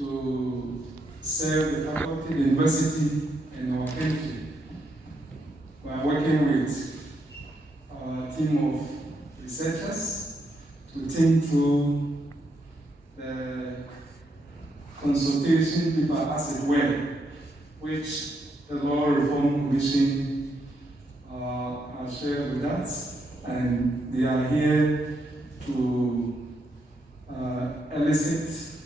to serve the faculty, the university, and our country. We are working with a team of researchers to think through the consultation paper as it were, which the Law Reform Commission has shared with us, and they are here to elicit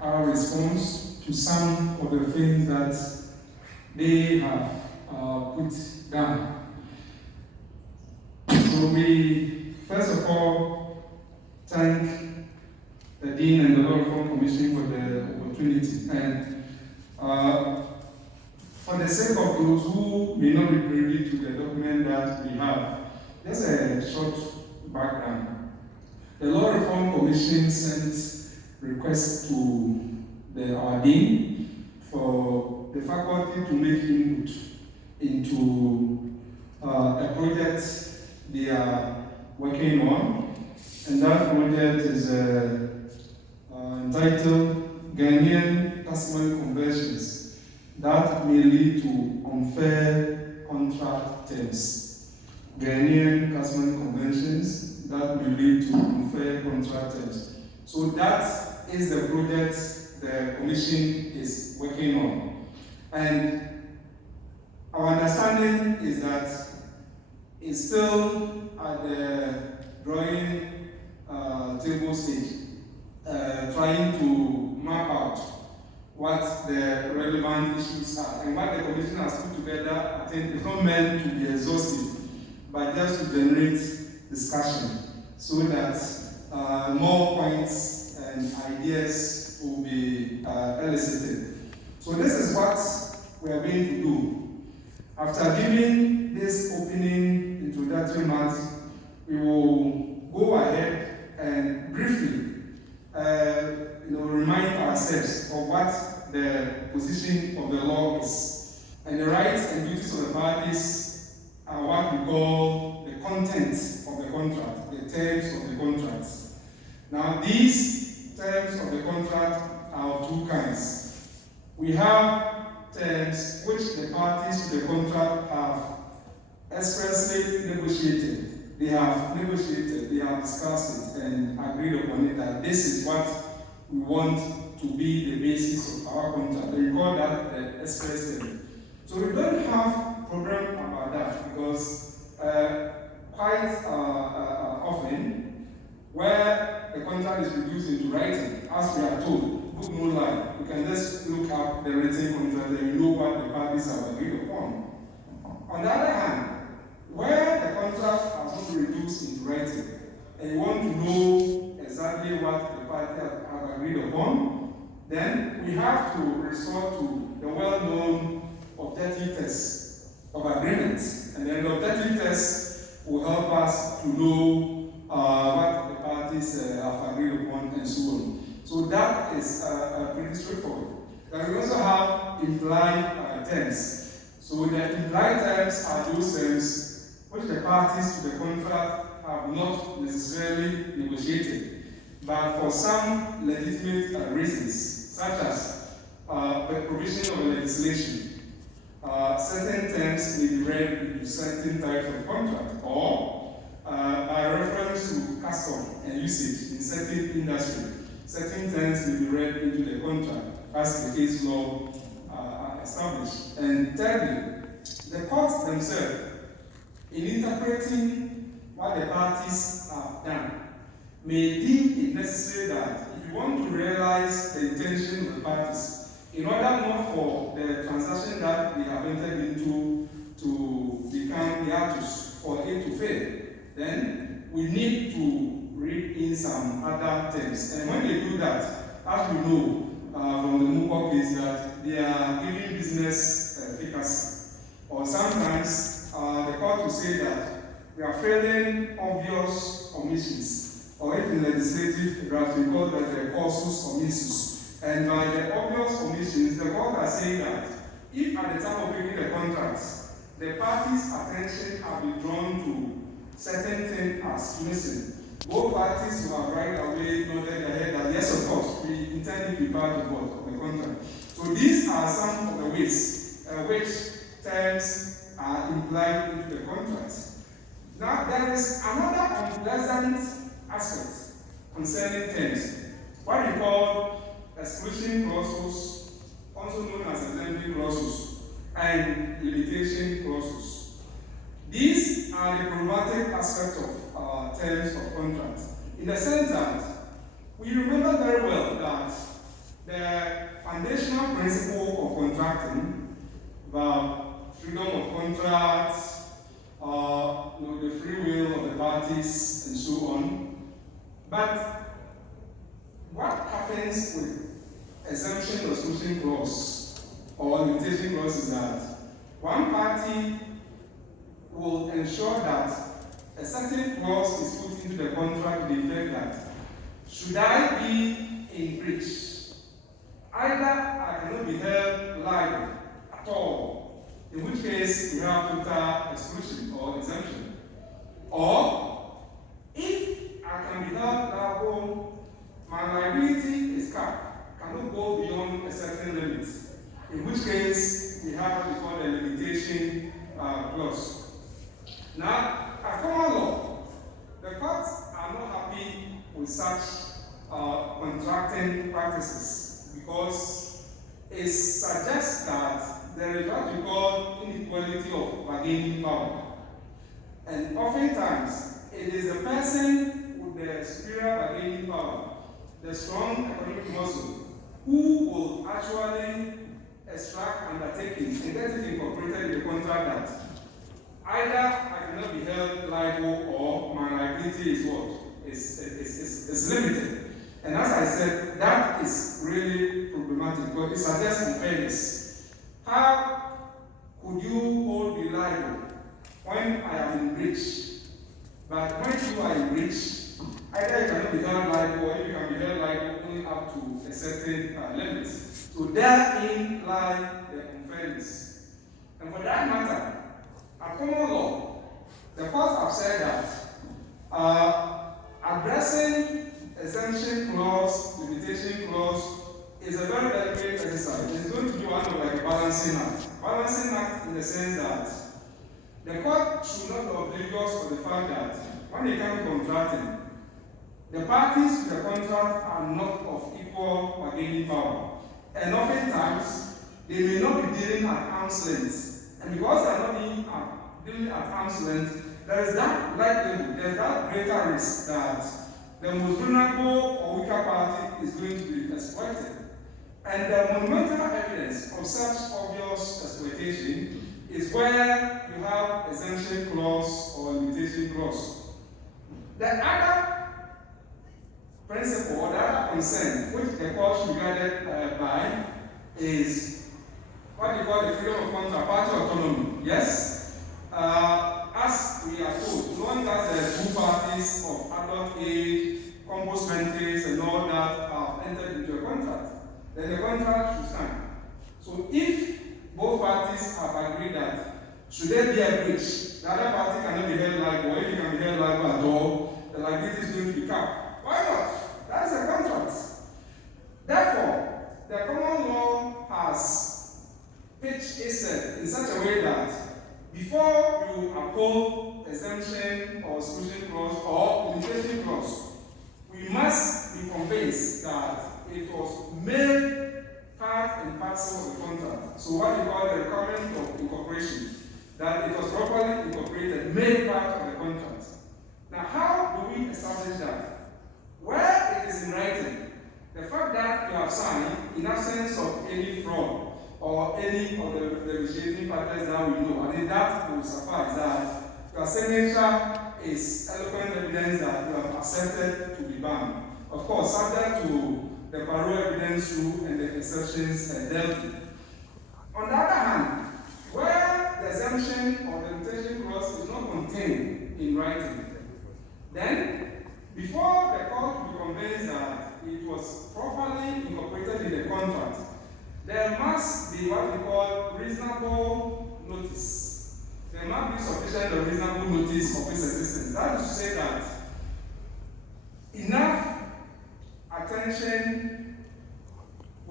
our response to some of the things that they have put down. So we, first of all, thank the Dean and the Law Reform Commission for the opportunity. And for the sake of those who may not be privy to the document that we have, just a short background. The Law Reform Commission sent requests to our Dean for the faculty to make input into a project they are working on, and that project is entitled Ghanaian Customary Conventions that may lead to unfair contract terms. Ghanaian Customary Conventions that may lead to unfair contract terms. So that is the project the Commission is working on. And our understanding is that it's still at the drawing table stage, trying to map out what the relevant issues are. And what the Commission has put together, I think, is not meant to be exhaustive, but just to generate discussion so that more points and ideas will be elicited. So this is what we are going to do. After giving this opening introductory remarks, we will go ahead and briefly remind ourselves of what the position of the law is. And the rights and duties of the parties are what we call the content of the contract, the terms of the contract. Now, these terms of the contract are of two kinds. We have terms which the parties to the contract have expressly negotiated. They have negotiated, they have discussed it and agreed upon it that this is what we want to be the basis of our contract. We call that the express term. So we don't have problem about that because quite often where the contract is reduced into writing, as we are told, book no lie, you can just look up the written contract and you know what the parties have agreed upon. On the other hand, where the contract has not been reduced into writing, and you want to know exactly what the party have agreed upon, then we have to resort to the well-known objective test of agreement. And then the objective test will help us to know what the parties have agreed upon and so on. So that is pretty straightforward. Then we also have implied terms. So the implied terms are those terms which the parties to the contract have not necessarily negotiated, but for some legitimate reasons, such as the provision of legislation, certain terms may be read into certain types of contract, or by reference to custom and usage in certain industry, certain terms may be read into the contract, as the case law established. And thirdly, the courts themselves, in interpreting what the parties have done, may deem it necessary that if you want to realize the intention of the parties, in order not for the transaction that they have entered into to become hiatus, for it to fail, then we need to read in some other terms. And when they do that, as we know from the Muko case, that they are giving business efficacy. Or sometimes the court will say that we are failing obvious omissions, or if in legislative draft we call that the causus omissus. And by the obvious omissions, the court has said that if at the time of making the contract, the parties' attention have been drawn to certain things as missing, both parties will have right away nodded their head that yes, of course, we intend to be part of what? Of the contract. So these are some of the ways which terms are implied into the contract. Now, there is another unpleasant aspect concerning terms, what we call exclusion clauses, also known as exemption clauses, and limitation clauses. These are the problematic aspect of terms of contract, in the sense that we remember very well that the foundational principle of contracting, the freedom of contract, the free will of the parties, and so on. But what happens with exemption or exclusion clause or limitation clause is that one party will ensure that a certain clause is put into the contract to the effect that should I be in breach, either I cannot be held liable at all, in which case we have total exclusion or exemption. Or, if I can be held liable, my liability is capped, cannot go beyond a certain limit, in which case we have what we call the limitation clause. Now, at common law, the courts are not happy with such contracting practices because it suggests that there is what we call inequality of bargaining power. And oftentimes, it is the person with the superior bargaining power, the strong economic muscle, who will actually extract undertakings and get it incorporated in the contract that either I cannot be held liable or my liability is what? Is limited. And as I said, that is really problematic because it suggests unfairness. How could you hold me liable when I am in breach? But when you are in breach, either you cannot be held liable or you can be held liable only up to a certain limit. So therein lies the unfairness. And for that matter, at common law, the courts have said that addressing exemption clause, limitation clause is a very delicate exercise. It's going to be one of like a balancing act. Balancing act in the sense that the court should not be oblivious of the fact that when it comes to contracting, the parties to the contract are not of equal bargaining power. And oftentimes, they may not be dealing at arm's length. And because they are not dealing at arm's length, there is that likelihood, there is that greater risk that the most vulnerable or weaker party is going to be exploited. And the monumental evidence of such obvious exploitation is where you have exemption clause or limitation clause. The other principle or the other concern which the court should be guided by is what you call the freedom of contract, party autonomy. Yes? As we are told, long as the two parties of adult age, compost mentis, and all that have entered into a contract, then the contract should stand. So if both parties have agreed that should there be a breach, the other party cannot be held liable, or if you can be held liable at all, the liability is going to be capped. Why not? That is a contract. Therefore, the common law has pitched itself in such a way that before you uphold exemption or exclusion clause or limitation clause, we must be convinced that it was made part and parcel of the contract. So what we call the requirement of incorporation, that it was properly incorporated, made part of the contract. Now, how do we establish that? Where it is in writing, the fact that you have signed in absence of any fraud or any of the negotiating factors that we know, I think that will suffice, that your signature is eloquent evidence that you have accepted to be bound. Of course, subject to the parole evidence rule and the exceptions dealt with. On the other hand, where the exemption or the limitation clause is not contained in writing, then before the court will be convinced that it was properly incorporated in the contract, there must be what we call reasonable notice. There must be sufficient or reasonable notice of its existence. That is to say that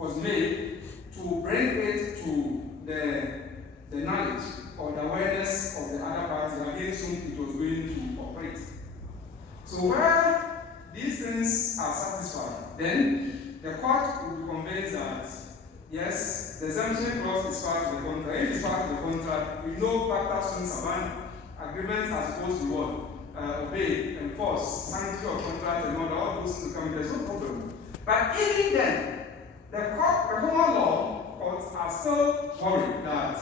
was made to bring it to the knowledge or the awareness of the other party against whom it was going to operate. So where these things are satisfied, then the court will be convinced that yes, the exemption clause is part of the contract. If it's part of the contract, we know pacta sunt servanda. Agreements are supposed to be what? Obey, enforce, sanctity of contract and all those things come. There's no problem. But even then, the common law courts are still worried that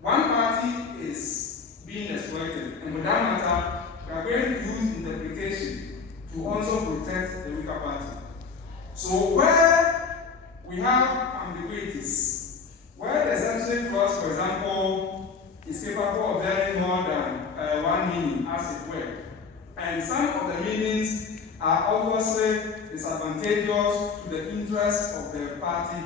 one party is being exploited, and for that matter, we are going to use interpretation to also protect the weaker party. So where we have ambiguities, where the exemption clause, for example, is capable of bearing more than one meaning, as it were, and some of the meanings are obviously disadvantageous to the interest of the party,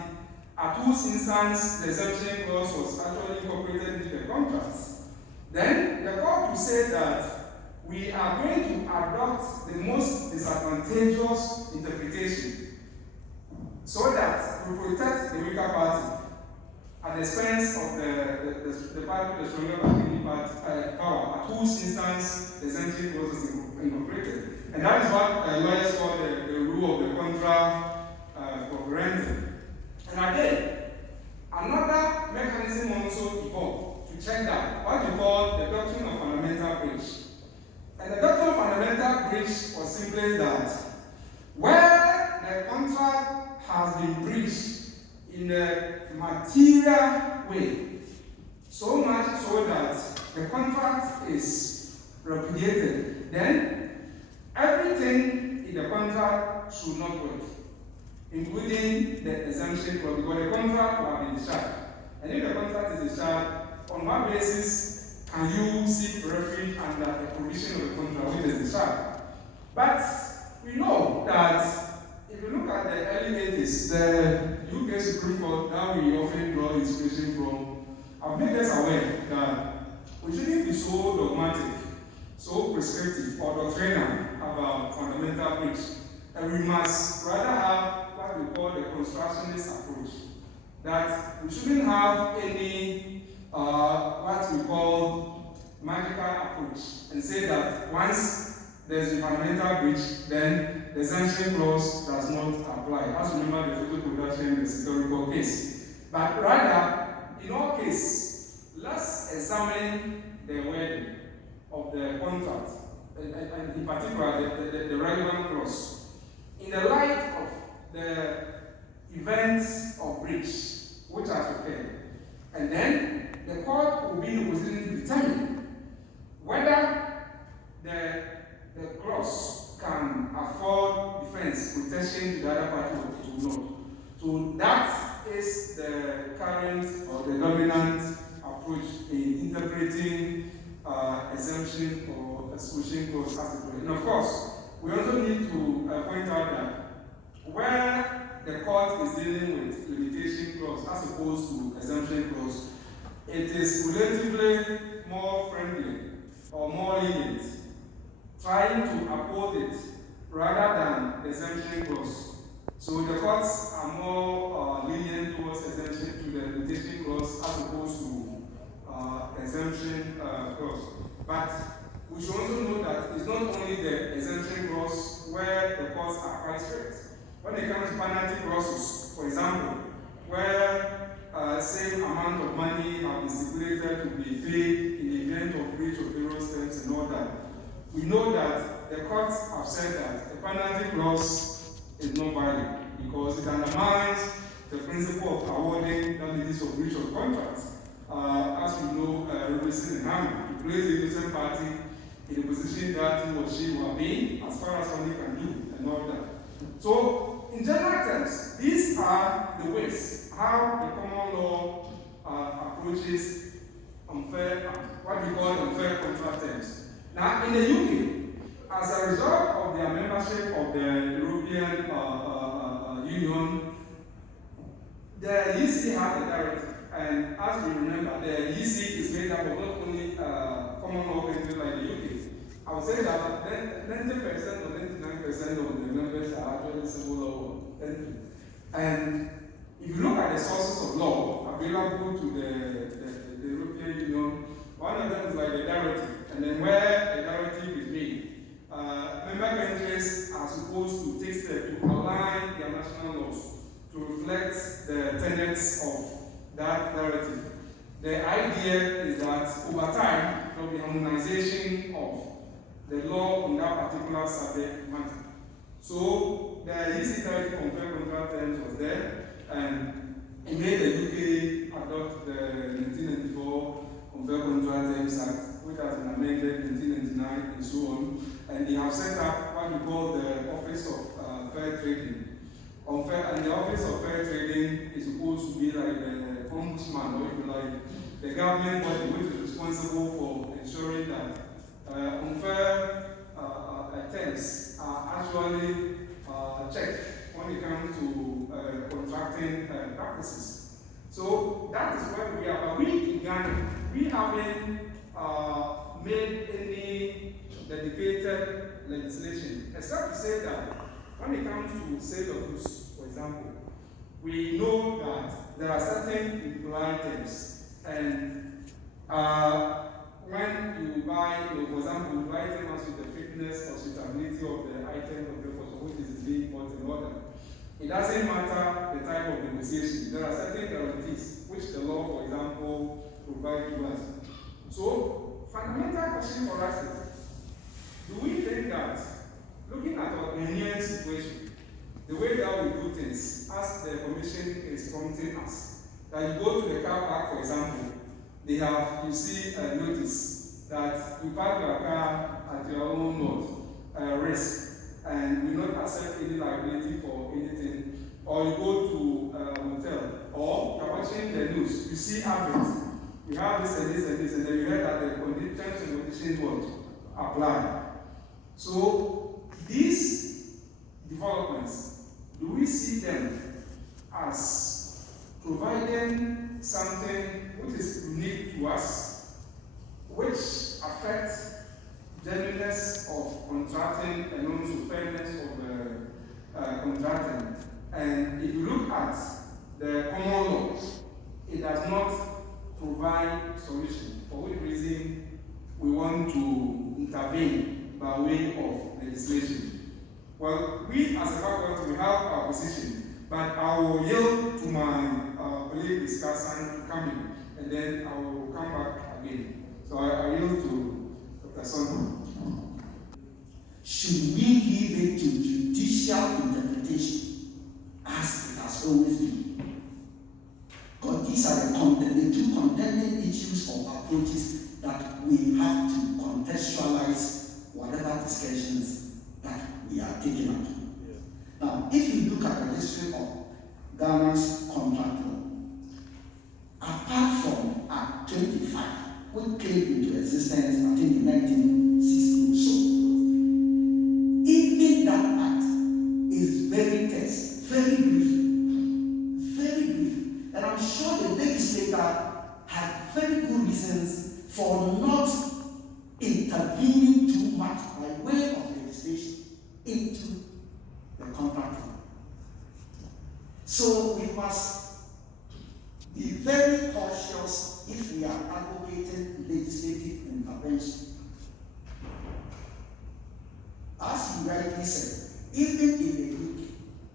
at whose instance the exemption clause was actually incorporated into the contracts, then the court will say that we are going to adopt the most disadvantageous interpretation so that we protect the weaker party at the expense of the party, the stronger bargaining power, at whose instance the exemption clause is incorporated. And that is what lawyers call the rule of the contra proferendum. And again, another mechanism also evolved to check that, what we call the doctrine of fundamental breach. And the doctrine of fundamental breach was simply that where the contract has been breached in a material way, so much so that the contract is repudiated, then everything in the contract should not work, including the exemption clause, because the contract will have been discharged. And if the contract is discharged, on what basis can you seek refuge under the provision of the contract which is discharged? But we know that if you look at the early 80s, the UK Supreme Court, that we often draw inspiration from, have made us aware that we shouldn't be so dogmatic, so prescriptive or doctrinal about fundamental breach. And we must rather have what we call the constructionist approach. That we shouldn't have any what we call magical approach and say that once there's a fundamental breach, then the exemption clause does not apply. As you remember the photo production is a historical case. But rather, in all cases, let's examine the wording of the contract, and in particular the relevant clause, in the light of the events of breach which has occurred. And then the court will be in a position to determine whether the clause can afford defense, protection to the other party or it will not. So that is the current or the dominant approach in interpreting exemption or exclusion clause as it were. And of course, we also need to point out that where the court is dealing with limitation clause as opposed to exemption clause, it is relatively more friendly or more lenient, trying to uphold it rather than exemption clause. So the courts are more lenient towards exemption to the limitation clause as opposed to exemption clause. But we should also know that it's not only the exemption clause where the courts are quite strict. When it comes to penalty clauses, for example, where same amount of money have been stipulated to be paid in the event of breach of various terms and all that, we know that the courts have said that the penalty clause is not valid because it undermines the principle of awarding damages of breach of contracts. As we know, Robinson and Hammond, to place the innocent party in a position that he or she will be, as far as somebody can do, and all that. So, in general terms, these are the ways how the common law approaches unfair, what we call unfair contract terms. Now, in the UK, as a result of their membership of the European Union, the EC has a directive. And as we remember, the EC is made up of not only common law countries like the UK. I would say that 90% or 99% of the members are actually civil law countries. And if you look at the sources of law available to the European Union, one of them is like the directive, and then where the directive is made, member countries are supposed to take steps to align their national laws to reflect the tenets of that directive. The idea is that over time, there will be harmonization of the law on that particular subject matter. So the EC30 Unfair Contract Terms was there, and it made the UK adopt the 1994 Unfair Contract Terms Act, which has been amended in 1999 and so on. And they have set up what we call the Office of Fair Trading. And the Office of Fair Trading is supposed to be like the ombudsman, or if you like, the government body which is responsible for ensuring that unfair terms are actually checked when it comes to contracting practices. So that is where we are. But we in Ghana, we haven't made any dedicated legislation, except to say that when it comes to sale of goods, for example, we know that there are certain implied terms, and when you buy, for example, you buy items with the fitness or suitability of the item of the person which is being bought in order. It doesn't matter the type of negotiation. There are certain guarantees which the law, for example, provides to us. So, fundamental question for us is, do we think that, looking at our Ghanaian situation, the way that we do things, as the Commission is prompting us, that you go to the car park, for example, they have, you see a notice that you park your car at your own risk, and will not accept any liability for anything, or you go to a hotel, or you're watching the news, you see adverts, you have this and this and this, and then you hear that the terms and conditions will apply. So these developments, do we see them as providing something which is unique to us, which affects genuineness of contracting and also fairness of contracting? And if you look at the common law, it does not provide solution, for which reason we want to intervene by way of legislation. Well, we as a faculty, we have our position, but I will yield to my colleague discussant to come in, and then I will come back again. So I yield to Dr. Son. Should we leave it to judicial interpretation, as it has always been? Because these are the two contending issues or approaches that we have to contextualize whatever discussions that we are taking up. Yeah. Now, if you look at the history of Ghana's contract law, apart from Act 25, which came into existence, I think, in 1960 or so, even that act is very terse, very brief, very brief. And I'm sure the legislator had very good reasons for not intervening too much by way of legislation into the contract law. So we must be very cautious if we are advocating legislative intervention. As you rightly said, even in the UK,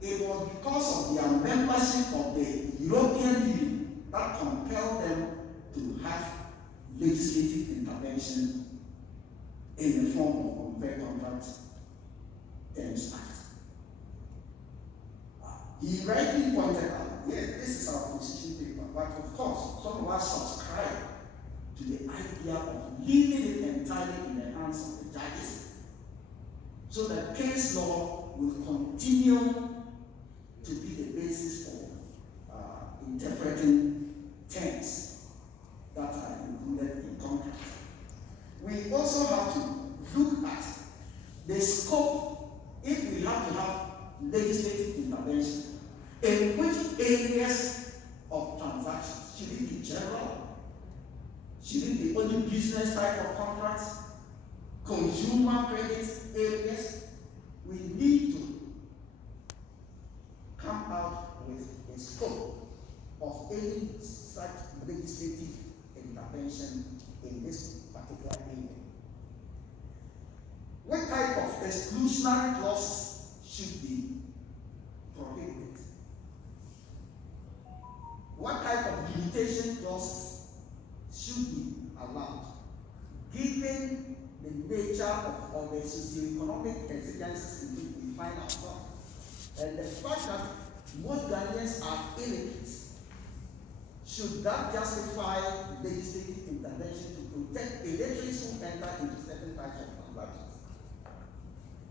it was because of their membership of the European Union that compelled them to have legislative intervention in the form of Unfair Contract Terms Act. He rightly pointed out, yes, this is our position paper, but of course, some of us subscribe to the idea of leaving it entirely in the hands of the judges, so that case law will continue to be the basis for interpreting terms that are included in contracts. We also have to look at the scope, if we have to have legislative intervention, in which areas of transactions. Should it be general? Should it be only business type of contracts? Consumer credit areas? We need to come out with the scope of any such legislative intervention in this particular area. What type of exclusionary clauses should be prohibited? What type of limitation clauses should be allowed, given the nature of the socio-economic exigencies in which we find ourselves, and the fact that most Ghanaians are illiterate? Should that justify legislative intervention to protect illiterates who enter into certain types of transactions?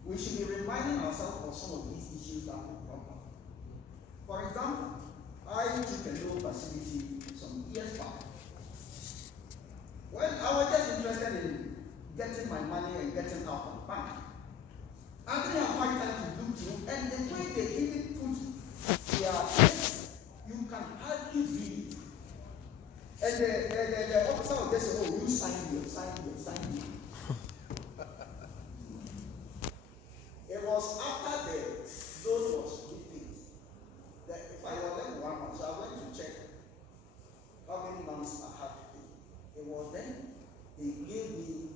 We should be reminding ourselves of some of these issues that will come up. For example, I took a loan facility some years back. Well, I was just interested in getting my money and getting out of the bank. I didn't have much time to look through, and the way they even put their text, you can hardly read it. And the officer will just say, oh, you sign here, sign here, sign here. It was after the loan was repaid that if I was left 1 month, so I went to check how many months I had to pay. It was then they gave me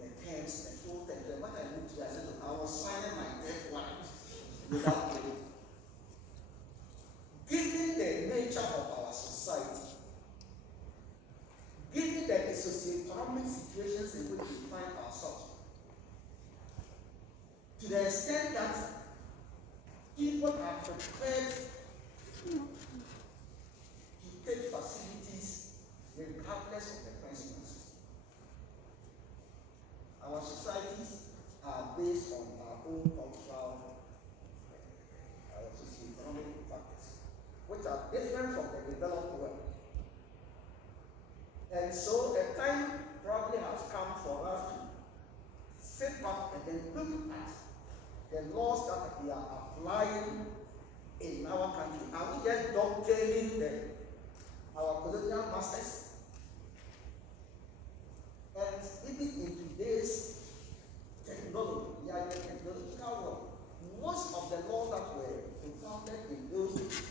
the terms, the full terms. What I looked at, I said, I was signing my debt warrant without paying. Given the nature of our society, given the socio-economic situations in which we find ourselves, to the extent that people are prepared to take facilities regardless of the consequences. Our societies are based on our own cultural, our socio-economic factors, which are different from the developed world. And so a time probably has come for us to sit back and then look at the laws that we are applying in our country. Are we just dovetailing our colonial masters? And even in today's technology, we are in a technological world. Most of the laws that were propounded in those days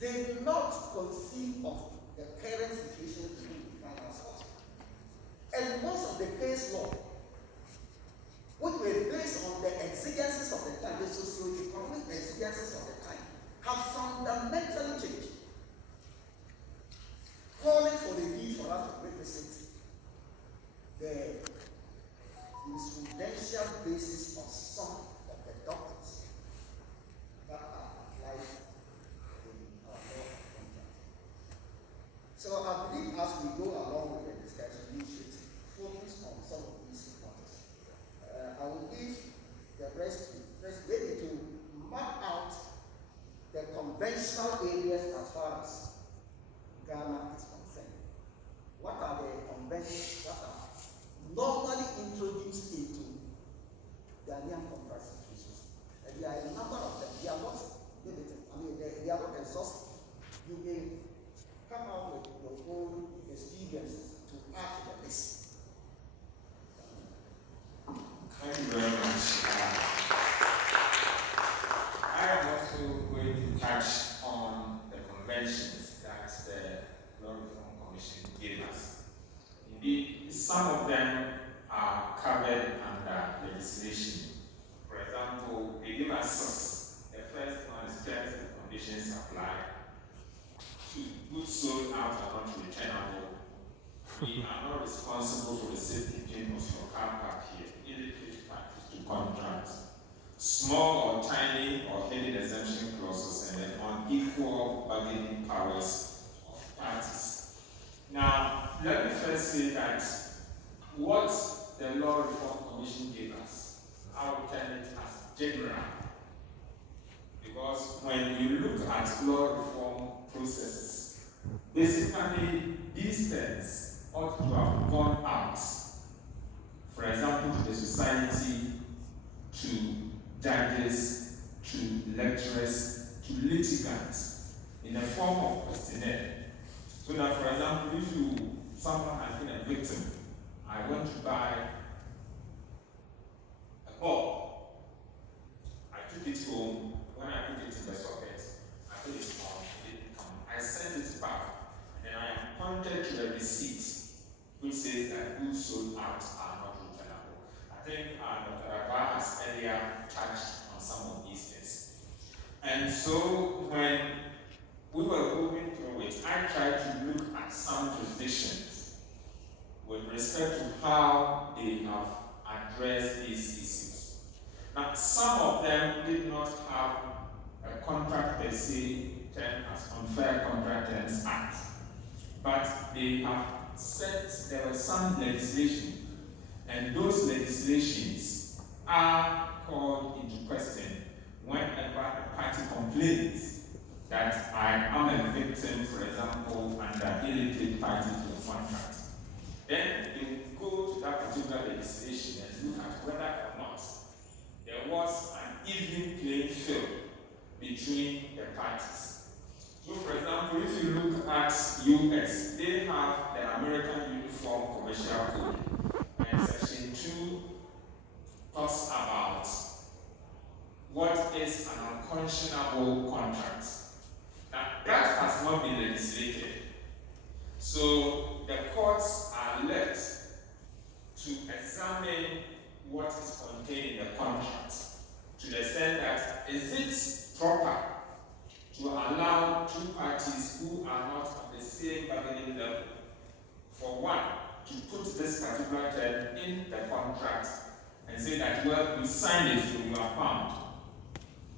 did not conceive of the current situation in which we find ourselves. And most of the case law, which were based on the exigencies of the time, the socio-economic exigencies of the time, have fundamentally changed, calling for the need for us to revisit the jurisprudential basis of some of the doctrines that are applied in our law of contract. So I believe as we go along with the discussion, we should focus on some of these matters. I will leave the rest maybe to map out the conventional areas as far as Ghana is concerned. What are the conventions that are normally introduced into Ghanaian contract situations? And there are a number of them. They are not limited. I mean, they are not exhaustive. You may come out with your own experiences to add to the list. Thank you very much. I am also going to touch on the conventions that the Law Reform Commission gave us. Indeed, some of them are covered under legislation. For example, they give us six. The first one is terms and conditions apply. Two, goods sold out are not returnable. We are not responsible for the safekeeping of your car park here. To contract, small or tiny or hidden exemption clauses, and then unequal bargaining powers of parties. Now, let me first say that what the Law Reform Commission gave us, I would term it as general. Because when you look at law reform processes, basically these terms ought to have gone out. For example, to the society, to judges, to lecturers, to litigants, in the form of questionnaire. So that, for example, if someone has been a victim, I went to buy a ball. I took it home. When I put it in the socket, I put it on. says that goods sold out are not returnable. I think Dr. Abba has earlier touched on some of these things. And so when we were moving through it, I tried to look at some jurisdictions with respect to how they have addressed these issues. Now, some of them did not have a contract per se termed as Unfair Contract Terms Act, but they have said there was some legislation, and those legislations are called into question whenever a party complains that I am a victim, for example, under illicit party to a contract. Then you go to that particular legislation and look at whether or not there was an even playing field between the parties. So, for example, if you look at US, they have the American Uniform Commercial Code, and Section 2 talks about what is an unconscionable contract. Now, that has not been legislated. So, the courts are left to examine what is contained in the contract, to the extent that is it proper to allow two parties who are not on the same bargaining level, for one, to put this particular term in the contract and say that, well, you signed it, so you are bound.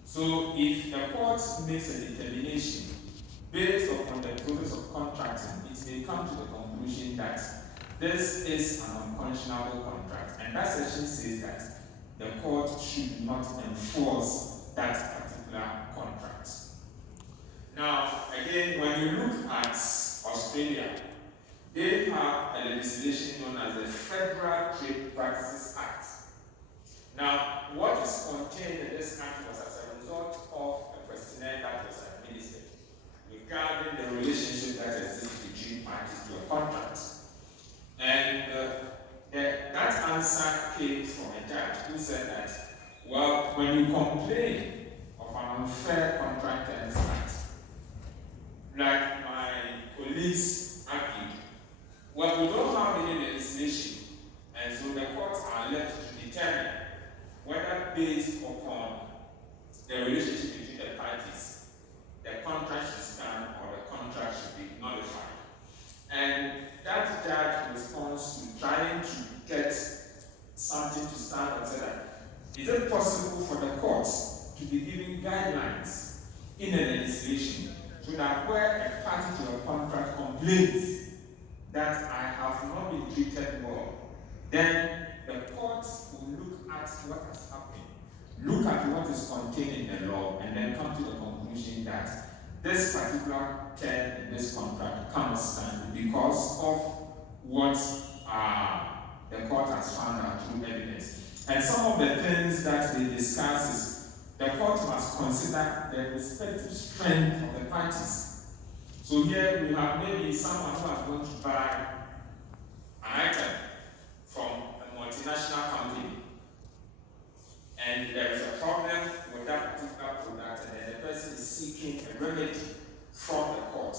So if the court makes a determination based upon the process of contracting, it may come to the conclusion that this is an unconscionable contract, and that section says that the court should not enforce that particular contract. Now, again, when you look at Australia, they have a legislation known as the Federal Trade Practices Act. Now, what is contained in this act was as a result of a questionnaire that was administered regarding the relationship that exists between parties to a contract. And that answer came from a judge who said that, well, when you complain of an unfair contract terms act, like my colleagues argued, well, we don't have any legislation, and so the courts are left to determine whether based upon the relationship between the parties, the contract should stand or the contract should be nullified. And that judge responds to trying to get something to stand and say that, is it possible for the courts to be giving guidelines in a legislation so that where a party to a contract complains that I have not been treated well, then the courts will look at what has happened, look at what is contained in the law, and then come to the conclusion that this particular term in this contract cannot stand because of what the court has found out through evidence. And some of the things that they discuss is the court must consider the respective strength of the parties. So here we have maybe someone who is going to buy an item from a multinational company, and there is a problem with that particular product, and then the person is seeking a remedy from the court.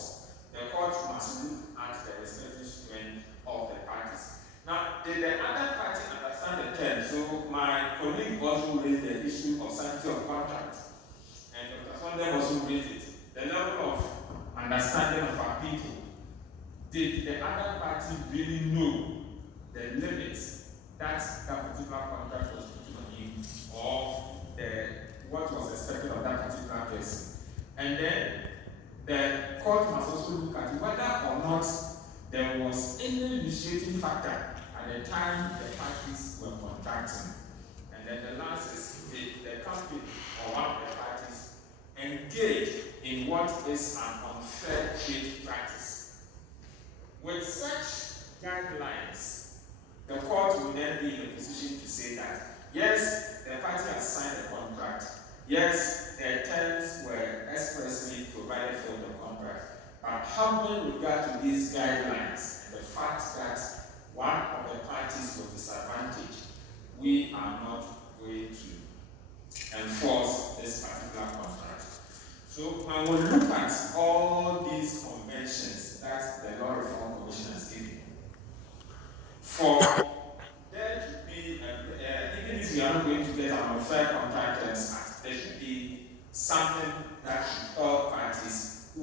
The court must look at the respective strength of the parties. Now, did the other party understand the term? So my colleague also raised the issue of sanctity of contract, and Dr. Sunday also raised it. The level of understanding of our people. Did the other party really know the limits that particular contract was put on you, or what was expected of that particular person? And then the court must also look at whether or not there was any initiating factor at the time the parties were contracting. And then the last is the company or one of the parties engage in what is an unfair trade practice. With such guidelines, the court will then be in a position to say that, yes, the party has signed the contract, yes, the terms were expressly provided for the contract, but having regard to these guidelines and the fact that one of the parties was disadvantaged, we are not going to enforce this particular contract. So when we look at all these conventions that the Law Reform Commission has given,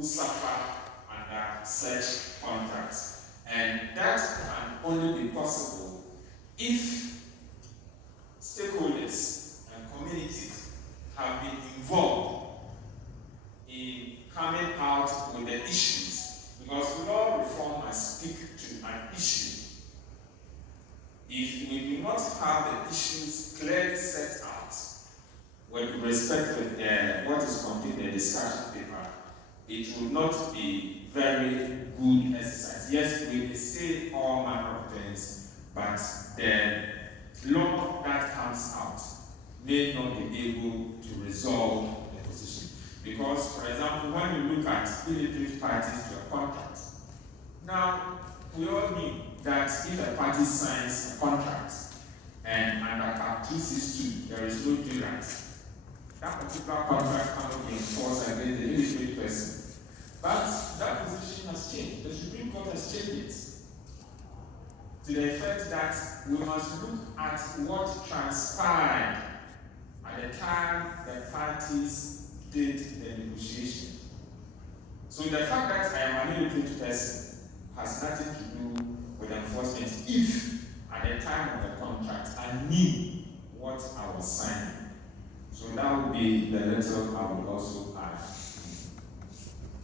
who suffer under such contracts. And that can only be possible if stakeholders and communities have been involved in coming out with the issues. Because law reform must speak to an issue. If we do not have the issues clearly set out with respect to what is contained in the discussion paper, it will not be very good exercise. Yes, we may say all manner of things, but the law that comes out may not be able to resolve the position. Because, for example, when you look at military parties to a contract, now we all knew that if a party signs a contract and under Part 262 there is no durance, that particular contract cannot be enforced against the military person. But that position has changed. The Supreme Court has changed it to the effect that we must look at what transpired at the time the parties did the negotiation. So the fact that I am a military person has nothing to do with enforcement if at the time of the contract I knew what I was signing. So that would be the little I would also